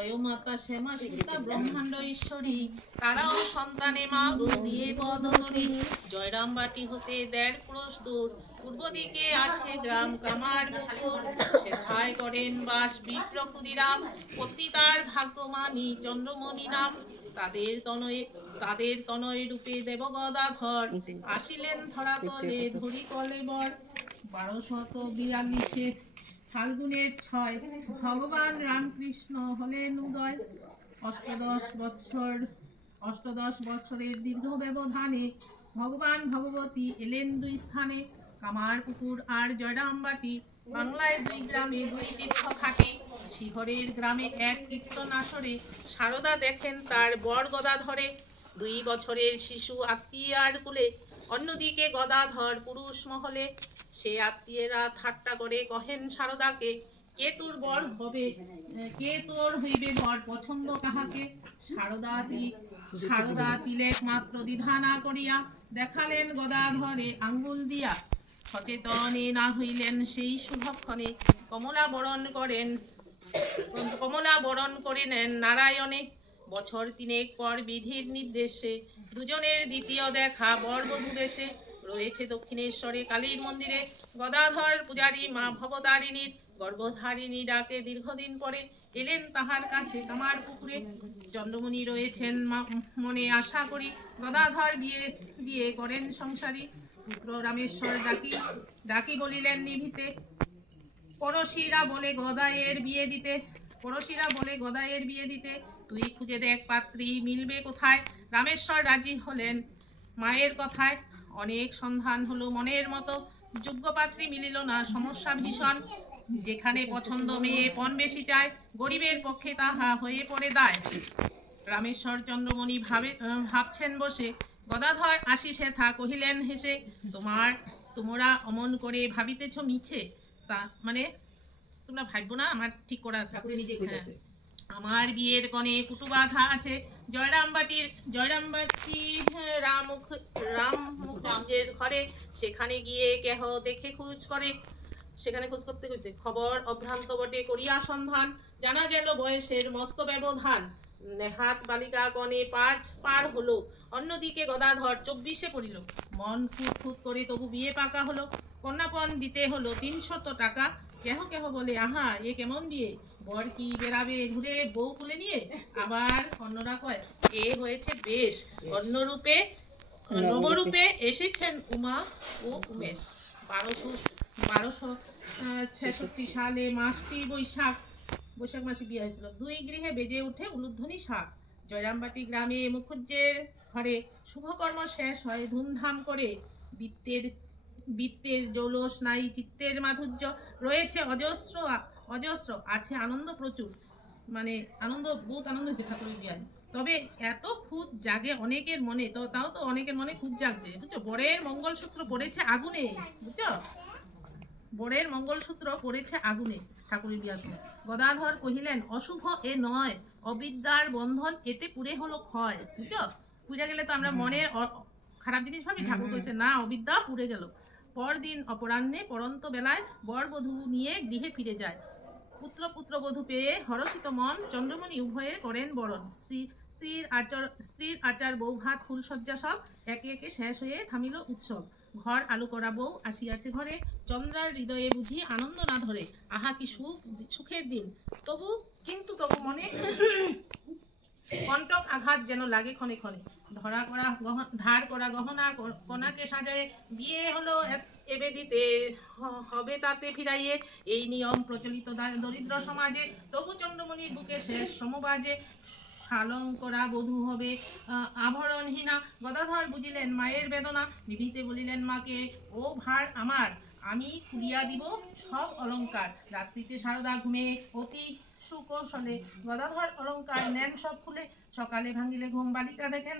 জয় মাতা শ্যামা সীতা ব্রহ্মাণ্ড ঈশ্বরী, তারাও সন্তানে মা গো দিয়ে বদরি। জয়রামবাটি হতে 1.5 ক্রোশ দূর পূর্ব দিকে আছে গ্রাম কামারপুকুর, সেথায় করেন বাস বিপ্র ক্ষুদিরাম, পত্নী তার ভাগ্যমানী চন্দ্রমণি নাম। তাদের তনয় রূপে দেবগদাধর, আসিলেন ধরাতলে ধরি কলেবর। 1242 ফাল্গুনের 6 ভগবান রামকৃষ্ণ হলেন উদয়। অষ্টদশ বৎসরের দীর্ঘ ব্যবধানে ভগবান ভগবতী এলেন 2 স্থানে, কামারপুকুর আর জয়রামবাটি। বাংলায় 2 গ্রামে 2 তীর্থ খাটে, শিহরের গ্রামে 1 কীর্তন আসরে, সারদা দেখেন তার বর গদাধরে। 2 বছরের শিশু আত্মীয়ার কুলে, অন্যদিকে গদাধর পুরুষ মহলে। সে আত্মীয়েরা ঠাট্টা করে কহেন সারদাকে, কে তোর হইবে বর, পছন্দ কাহাকে? সারদা তিলেক মাত্র দ্বিধা না করিয়া দেখালেন গদাধরে আঙ্গুল দিয়া। সচেতনে না হইলেন সেই শুভক্ষণে, কমলা বরণ করে নেন নারায়ণে। বছর 3 পর বিধির নির্দেশে দুজনের দ্বিতীয় দেখা বরবধূ বেশে। রয়েছে দক্ষিণেশ্বরে কালীর মন্দিরে, গদাধর পূজারী মা ভবতারিণীর গর্ভধারিণী ডাকে দীর্ঘদিন পরে এলেন তাহার কাছে কামারপুকুরে। চন্দ্রমণি রয়েছেন মনে আশা করি, গদাধর বিয়ে করেন সংসারী। পুত্র রামেশ্বর ডাকি বলিলেন নিভিতে, পড়শিরা বলে গদায়ের বিয়ে দিতে। তুই খুঁজে দেখ পাত্রী মিলবে কোথায়। রামেশ্বর রাজি হলেন মায়ের কথায়। অনেক সন্ধান হলো মনের মতো, যোগ্য পাত্রী মিলিল না, সমস্যা ভীষণ। যেখানে পছন্দ মেয়ে পণ বেশি চায়, গরিবের পক্ষে তাহা হয়ে পড়ে দায়। রামেশ্বর চন্দ্রমণি ভাবছেন বসে, গদাধর আসি সেথা কহিলেন হেসে, তোমরা অমন করে ভাবিতেছ মিছে। তা মানে তোমরা ভাববো না, আমার ঠিক করা আছে। আমার বিয়ের কনে কুটু বাঁধা আছে, জয়রামবাটি রাম মুখুজ্জের ঘরে। সেখানে গিয়ে কেহ দেখে খোঁজ করতে গেছে। খবর অভ্রান্ত বটে করিয়া সন্ধান, জানা গেল বয়সের মস্ত ব্যবধান। নেহাত বালিকা কনে 5 পার হলো, অন্যদিকে গদাধর 24-এ পড়িল। মন খুঁত করে তবু বিয়ে পাকা হলো, কন্যাপণ দিতে হলো 300 টাকা। কেহ বলে, আহা এ কেমন বিয়ে, বর কি বেড়াবে ঘুরে বউ কুলে নিয়ে? আবার অন্যরা কয়, এ হয়েছে বেশ, নবরূপে এসেছেন উমা ও উমেশ। 1266 সালে মাসটি বৈশাখ মাসে বিয়ে হয়েছিল। 2 গৃহে বেজে উঠে উলুধ্বনি শাক। জয়রামবাটি গ্রামে মুখুজ্জের ঘরে শুভকর্ম শেষ হয় ধুমধাম করে। বৃত্তের জৌলস নাই চিত্তের মাধুর্য, রয়েছে অজস্র আছে আনন্দ প্রচুর। মানে বহুত আনন্দ হয়েছে ঠাকুরের বিয়ায়। তবে এত খুঁত জাগে অনেকের মনে, তাও তো অনেকের মনে খুঁত জাগছে, বুঝছো? বরের মঙ্গলসূত্র পড়েছে আগুনে, বুঝছো? বরের মঙ্গলসূত্র পড়েছে আগুনে ঠাকুরের বিয়ার সময়। গদাধর কহিলেন, অশুভ এ নয়, অবিদ্যার বন্ধন এতে পুরে হলো ক্ষয়। বুঝছো? পুড়ে গেলে তো আমরা মনের খারাপ জিনিস ভাবি, ঠাকুর কইছে না, অবিদ্যা পুড়ে গেল। পরদিন অপরাহ্নে পরন্ত বেলায় বর বধূ নিয়ে গৃহে ফিরে যায়। পুত্রবধূ পেয়ে হরষিত মন চন্দ্রমণি উভয়ে করেন বরণ। স্ত্রীর আচার বউ ভাত ফুলসজ্জা সব একে একে শেষ হয়ে থামিল উৎসব। ঘর আলো করা বউ আসিয়াছে ঘরে, চন্দ্রার হৃদয়ে বুঝি আনন্দ না ধরে। আহা কি সুখের দিন, তবু মনে কণ্টক আঘাত যেন লাগে ক্ষণে ক্ষণে। ধার করা গহনা কনাকে সাজায় বিয়ে হলো এবে দিতে হবে তাতে ফিরাইয়ে, এই নিয়ম প্রচলিত দরিদ্র সমাজে। তবু চন্দ্রমণির বুকে শেষ সমবাজে, শালঙ্করা বধূ হবে আভরণহীনা। গদাধর বুঝিলেন মায়ের বেদনা, নিভিতে বলিলেন মাকে, ও ভার আমার, আমি খুলিয়া দিব সব অলঙ্কার। রাত্রিতে সারদা ঘুমে অতি সুকৌশলে, গদাধর অলঙ্কার নেন সব খুলে। সকালে ভাঙিলে ঘুম, বালিকা দেখেন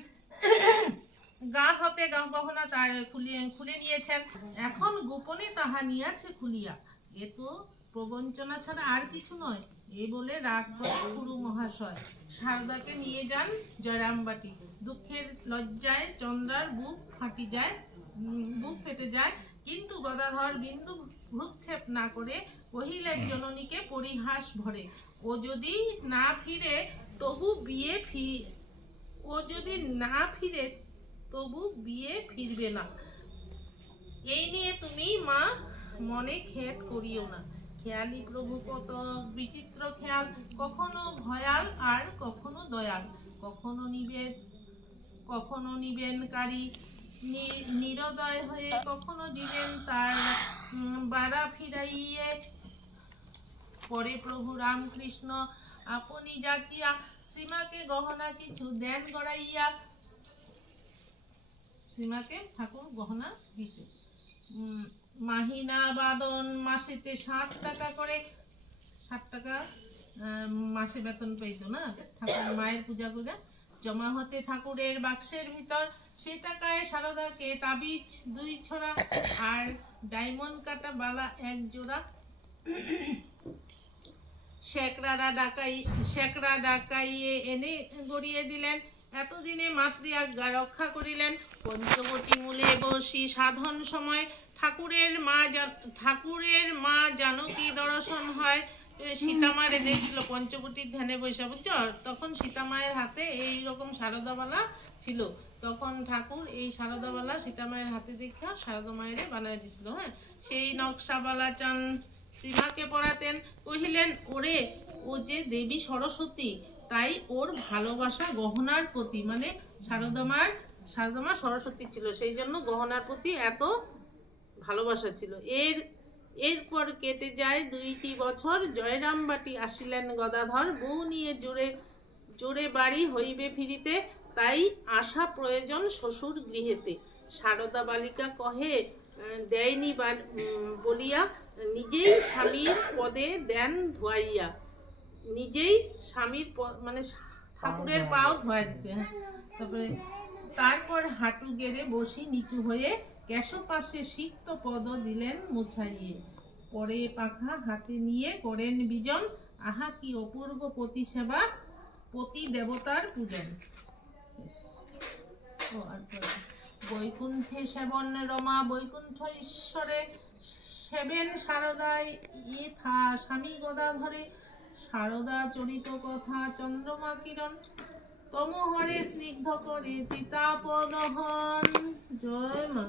গা হতে গহনা তার খুলে নিয়েছেন, এখন গোপনে তাহা নিয়েছে খুলিয়া। এ তো প্রবঞ্চনা ছাড়া আর কিছু নয়। এ বলে রাগ করে গুরু মহাশয় সারদাকে নিয়ে যান জয়রামবাটি। দুঃখের লজ্জায় চন্দ্রার বুক ফেটে যায়, কিন্তু গদাধর বিন্দু ভ্রুক্ষেপ না করে কহিলেন জননীকে পরিহাস ভরে, ও যদি না ফিরে তবু বিয়ে ফিরবে না। এই নিয়ে তুমি মা মনে খেদ করিও না। খেয়ালি প্রভু কত বিচিত্র খেয়াল, কখনো ভয়াল আর কখনো দয়াল, কখনো নিবেনকারী নিরদয় হয়ে, কখনো দিবেন তার বাড়া ফিরাইয়ে। পরে প্রভু রামকৃষ্ণ আপনি যাচিয়া শ্রীমাকে গহনা কিছু দেন গড়াইয়া। শ্রীমাকে ঠাকুর গহনা দিছে। মাহিনা বাদন মাসেতে 60 টাকা করে, 60 টাকা মাসে বেতন পাইতো না ঠাকুর মায়ের পূজা করে। জমা হতে ঠাকুরের বাক্সের ভিতর, সে টাকায় সারদাকে তাবিজ 2 ছড়া আর ডায়মন্ড কাটা বালা 1 জোড়া। শেকরা ডাকাইয়ে এনে গড়িয়ে দিলেন। এতদিনে মাতৃ আজ্ঞা রক্ষা করিলেন। পঞ্চবটী মূলে বসি সাধন সময়, ঠাকুরের মা জানকী দর্শন হয়। সীতামারে দেখছিল পঞ্চবটির ধ্যানে বৈশা, বুঝছো? তখন সীতামায়ের হাতে এইরকম শারদাবালা ছিল। তখন ঠাকুর এই শারদাবালা সীতামায়ের হাতে দেখা শারদা মায়েরে বানায় দিছিল। হ্যাঁ, সেই নকশাবালা চান শ্রীমাকে পড়াতেন। কহিলেন, ওরে, ও যে দেবী সরস্বতী, তাই ওর ভালোবাসা গহনার প্রতি, মানে শারদা মা সরস্বতী ছিল, সেই জন্য গহনার প্রতি এত ভালোবাসা ছিল। এরপর কেটে যায় 2টি বছর। জয়রামবাটি আসিলেন গদাধর, বউ নিয়ে জোরে বাড়ি হইবে ফিরিতে, তাই আসা প্রয়োজন শ্বশুর গৃহেতে। শারদা বালিকা কহে দেয়নি বলিয়া, নিজেই স্বামীর পদে দেন ধোয়াইয়া। নিজেই স্বামীর মানে ঠাকুরের পাও ধোয়া দিছে। তারপর হাঁটু গেড়ে বসি নিচু হয়ে, কেশপাশে সিক্ত পদ দিলেন মুছাইয়ে। পরে পাখা হাতে নিয়ে করেন বিজন, আহা কি অপূর্ব পতি সেবা, পতি দেবতার পূজন। বৈকুণ্ঠে সেবন রমা, বৈকুণ্ঠ ঈশ্বরে সেবেন শারদায় ইথা স্বামী গদাধরে। শারদা চরিত কথা চন্দ্রমা কিরণ, তমহরে স্নিগ্ধ করে তিতাপদহন। জয় মা।